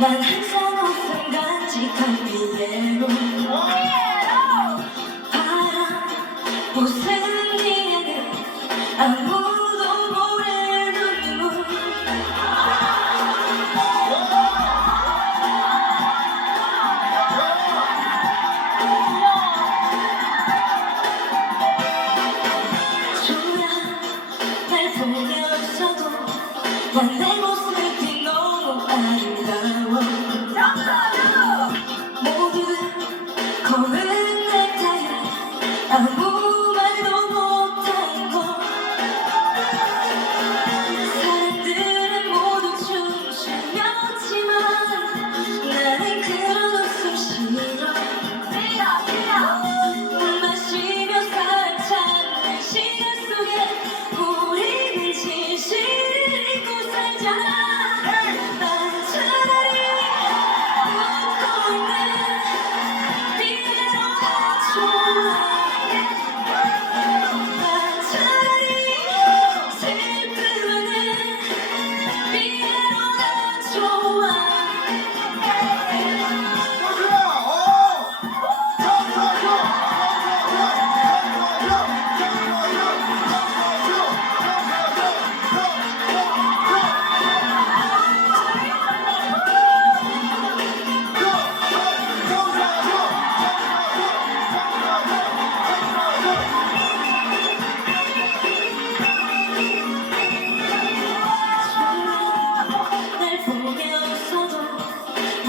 난 항상 웃음 간직한 피에로. 바람 웃음 뒤에는 아무도 모르는 눈물. 조명 날 보며 웃어도 난내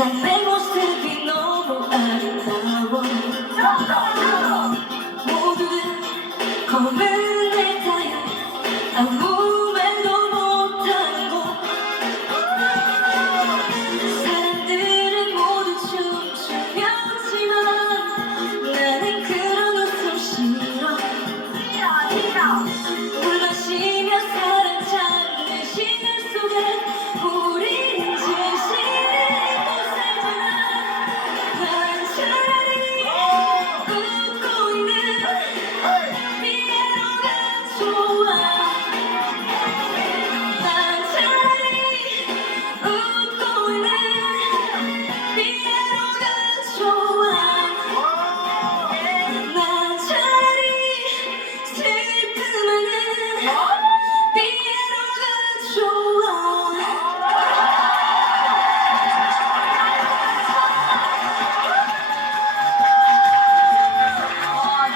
난 내 모습이 너무 아름다워. 모두들 겁을 내다야 아무 말도 못하고 새들 모두 춤추겠지만 나는 그런 웃음 싫어.